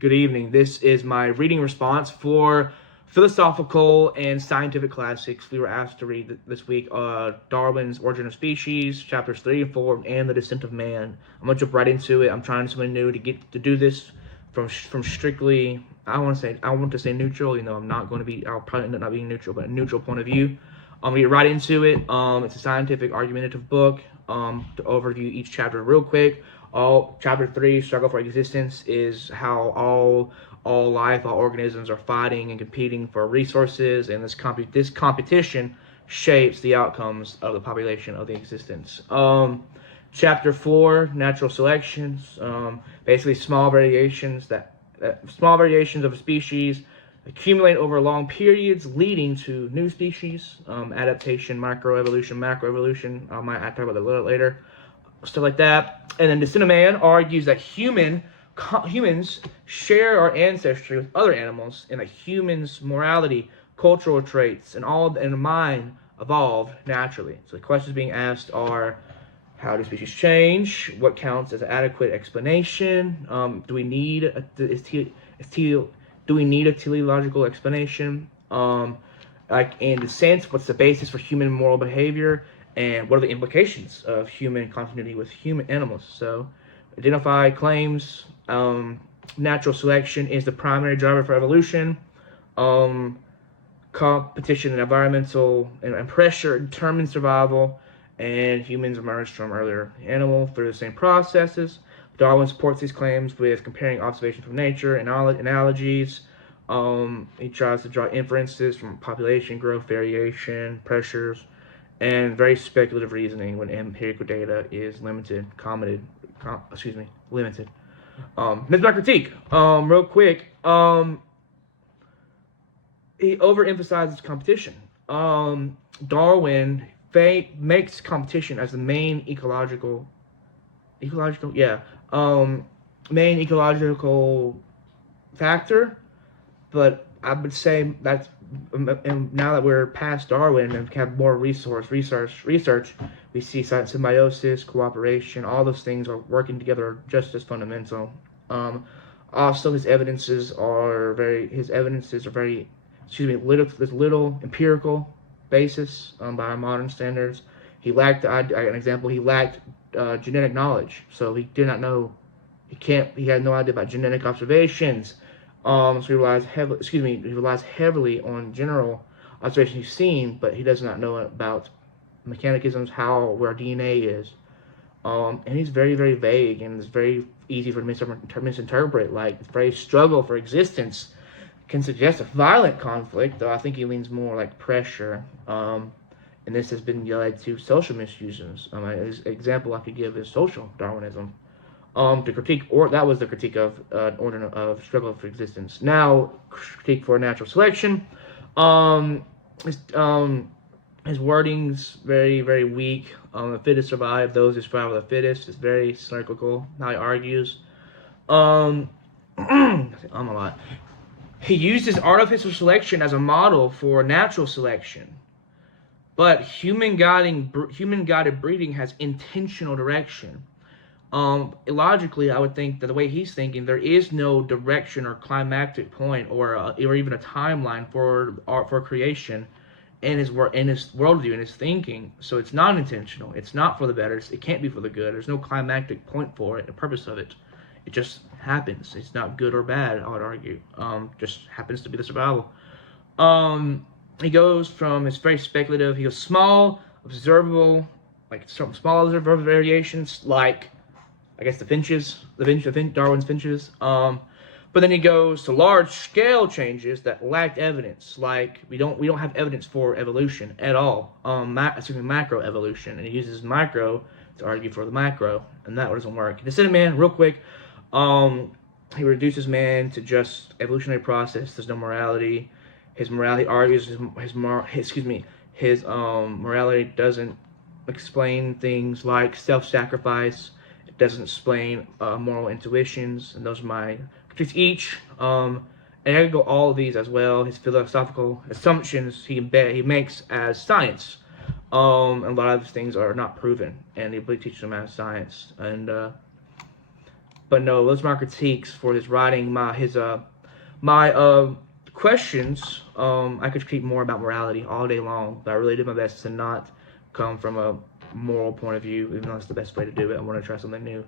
Good evening. This is my reading response for philosophical and scientific classics. We were asked to read this week Darwin's Origin of Species, chapters 3 and 4, and The Descent of Man. I'm going to jump right into it. I'm trying something new to get to do this from strictly, I want to say neutral. I'm not going to be, I'll probably end up not being neutral, but a neutral point of view. I'm going to get right into it. It's a scientific argumentative book. To overview each chapter real quick. Chapter 3, struggle for existence, is how all life, all organisms are fighting and competing for resources, and this competition shapes the outcomes of the population of the existence. Chapter 4, natural selections, basically small variations of a species accumulate over long periods, leading to new species, adaptation, microevolution, macroevolution. I might talk about that a little later, stuff like that. And then Descent of Man argues that humans share our ancestry with other animals, and that humans' morality, cultural traits, and mind evolved naturally. So the questions being asked are: how do species change? What counts as an adequate explanation? Do we need a teleological explanation? Like in the sense, what's the basis for human moral behavior, and what are the implications of human continuity with human animals? So, identify claims. Natural selection is the primary driver for evolution. Competition and environmental and pressure determine survival, and humans emerged from earlier animal through the same processes. Darwin supports these claims with comparing observations from nature and analogies. He tries to draw inferences from population growth, variation, pressures, and very speculative reasoning when empirical data is limited. Limited. That's my critique. Real quick. He overemphasizes competition. Darwin makes competition as the main main ecological factor, but I would say that's, and now that we're past Darwin and have more research, we see symbiosis, cooperation, all those things are working together just as fundamental. Also, his evidences are very, there's little empirical basis by our modern standards. He lacked, an example, he lacked genetic knowledge, so he did not know, he had no idea about genetic observations. So he relies heavily on general observations he's seen, but he does not know about mechanisms, where DNA is. And he's very, very vague, and it's very easy for him to misinterpret. Like, it's very struggle for existence can suggest a violent conflict, though I think he leans more like pressure. And this has been led to social misuses. An example I could give is social Darwinism. That was the critique of order of struggle for existence. Now, critique for natural selection. His wording's very, very weak. The fittest survive; those who survive are the fittest. It's very cyclical how he argues. A lot. He uses artificial selection as a model for natural selection, but human-guided breeding has intentional direction. Illogically, I would think that the way he's thinking, there is no direction or climactic point or even a timeline for creation in his worldview and his thinking. So it's not intentional. It's not for the better. It can't be for the good. There's no climactic point for it, the purpose of it. It just happens. It's not good or bad, I would argue. Just happens to be the survival. He goes from, it's very speculative. He goes small, observable, like some small observable variations, like I guess Darwin's finches. But then he goes to large-scale changes that lacked evidence. Like we don't have evidence for evolution at all. Macroevolution, and he uses micro to argue for the macro, and that doesn't work. Descent of Man, real quick. He reduces man to just evolutionary process. There's no morality. His morality argues his morality doesn't explain things like self-sacrifice. It doesn't explain moral intuitions, and those are my critiques each. And I could go all of these as well. His philosophical assumptions he makes as science. And a lot of these things are not proven, and he teaches them as science. And But no, those are my critiques for his writing. My questions. I could speak more about morality all day long, but I really did my best to not come from a moral point of view, even though it's the best way to do it. I want to try something new.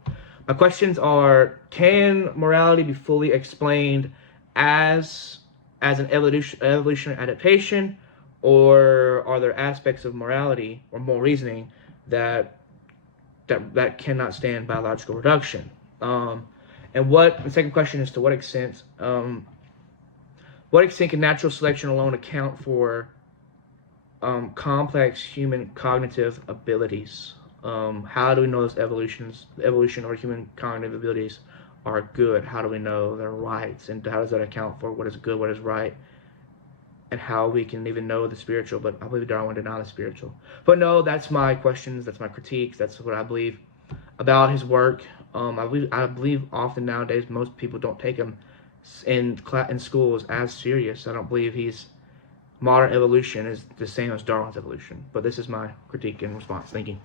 My questions are: can morality be fully explained as an evolutionary adaptation, or are there aspects of morality or moral reasoning that cannot stand biological reduction? And the second question is, to what extent can natural selection alone account for complex human cognitive abilities? How do we know those evolution or human cognitive abilities are good? How do we know they're right? And how does that account for what is good, what is right, and how we can even know the spiritual? But I believe Darwin denied the spiritual. But no, that's my questions. That's my critiques. That's what I believe about his work. I believe often nowadays most people don't take him in schools as serious. I don't believe modern evolution is the same as Darwin's evolution. But this is my critique and response. Thank you.